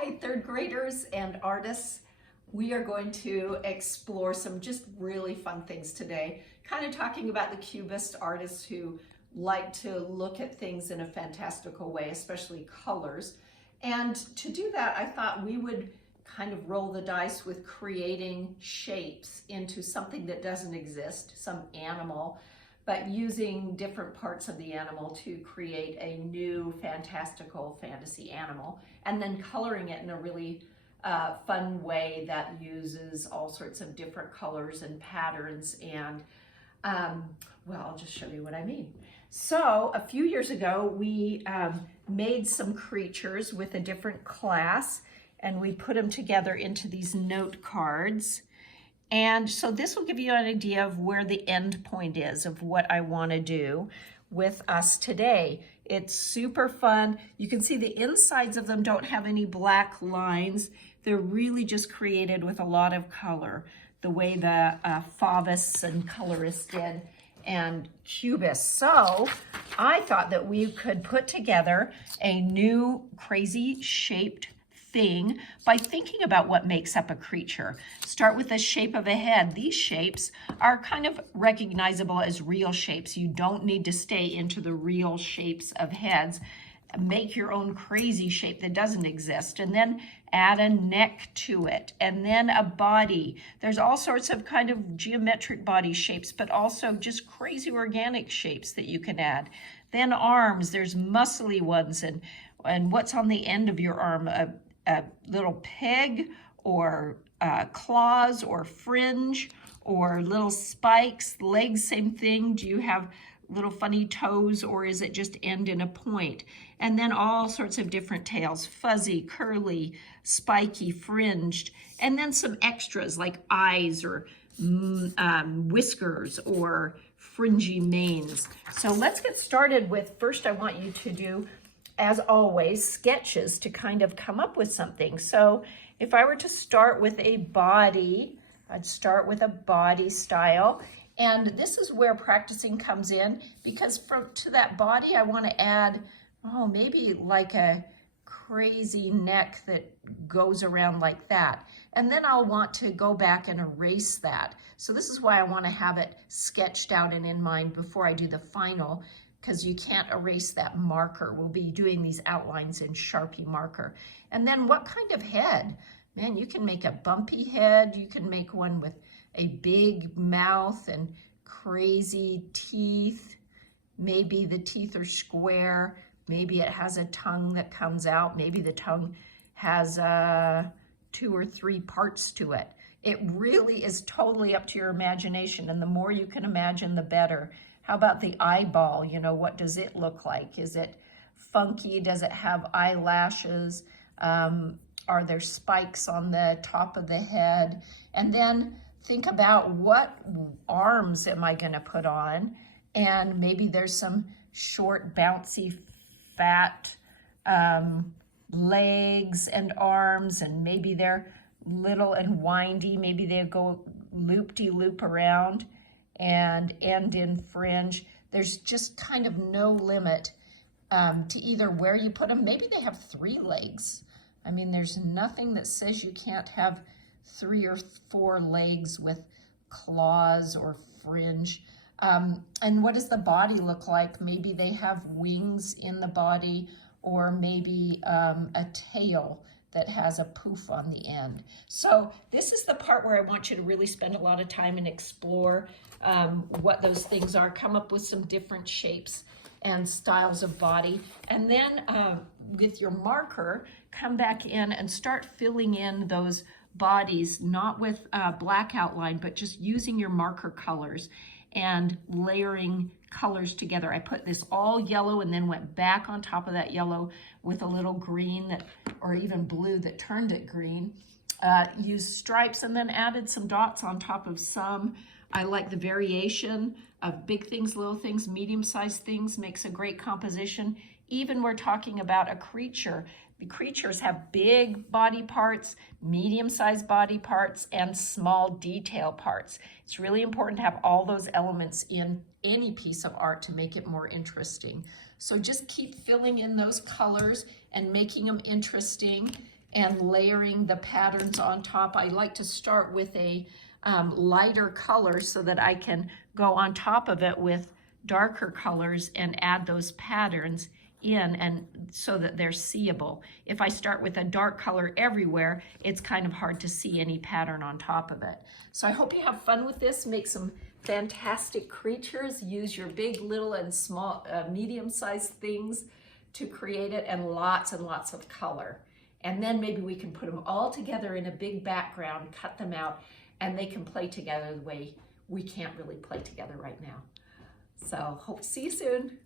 Hi, third graders and artists. We are going to explore some just really fun things today, kind of talking about the Cubist artists who like to look at things in a fantastical way, especially colors. And to do that, I thought we would kind of roll the dice with creating shapes into something that doesn't exist, some animal, but using different parts of the animal to create a new fantastical fantasy animal, and then coloring it in a really fun way that uses all sorts of different colors and patterns. And well, I'll just show you what I mean. So a few years ago, we made some creatures with a different class, and we put them together into these note cards. And so this will give you an idea of where the end point is of what I want to do with us today. It's super fun. You can see the insides of them don't have any black lines. They're really just created with a lot of color, the way the Fauvists and colorists did and Cubists. So I thought that we could put together a new crazy shaped thing by thinking about what makes up a creature. Start with the shape of a head. These shapes are kind of recognizable as real shapes. You don't need to stay into the real shapes of heads. Make your own crazy shape that doesn't exist, and then add a neck to it, and then a body. There's all sorts of kind of geometric body shapes, but also just crazy organic shapes that you can add. Then arms, there's muscly ones, and what's on the end of your arm? A little peg or claws or fringe or little spikes. Legs, same thing. Do you have little funny toes, or is it just end in a point? And then all sorts of different tails: fuzzy, curly, spiky, fringed, and then some extras like eyes or whiskers or fringy manes. So let's get started with, first I want you to do, as always, sketches to kind of come up with something. So if I were to start with a body, I'd start with a body style. And this is where practicing comes in, because to that body, I want to add, maybe like a crazy neck that goes around like that. And then I'll want to go back and erase that. So this is why I want to have it sketched out and in mind before I do the final, because you can't erase that marker. We'll be doing these outlines in Sharpie marker. And then what kind of head? Man, you can make a bumpy head. You can make one with a big mouth and crazy teeth. Maybe the teeth are square. Maybe it has a tongue that comes out. Maybe the tongue has 2 or 3 parts to it. It really is totally up to your imagination, and the more you can imagine, the better. How about the eyeball? You know, what does it look like? Is it funky? Does it have eyelashes? Are there spikes on the top of the head? And then think about, what arms am I going to put on? And maybe there's some short, bouncy, fat legs and arms, and maybe they're little and windy. Maybe they go loop-de-loop around and end in fringe. There's just kind of no limit to either where you put them. Maybe they have 3 legs. I mean, there's nothing that says you can't have 3 or 4 legs with claws or fringe. And what does the body look like? Maybe they have wings in the body, or maybe a tail that has a poof on the end. So this is the part where I want you to really spend a lot of time and explore what those things are, come up with some different shapes and styles of body. And then with your marker, come back in and start filling in those bodies, not with black outline, but just using your marker colors and layering colors together. I put this all yellow and then went back on top of that yellow with a little green that, or even blue that turned it green. Used stripes and then added some dots on top of some. I like the variation of big things, little things, medium-sized things, makes a great composition. Even we're talking about a creature. The creatures have big body parts, medium-sized body parts, and small detail parts. It's really important to have all those elements in any piece of art to make it more interesting. So just keep filling in those colors and making them interesting. and layering the patterns on top. I like to start with a lighter color so that I can go on top of it with darker colors and add those patterns in, and so that they're seeable. If I start with a dark color everywhere, it's kind of hard to see any pattern on top of it. So I hope you have fun with this. Make some fantastic creatures. Use your big, little, and small, medium-sized things to create it, and lots of color. And then maybe we can put them all together in a big background, cut them out, and they can play together the way we can't really play together right now. So hope to see you soon.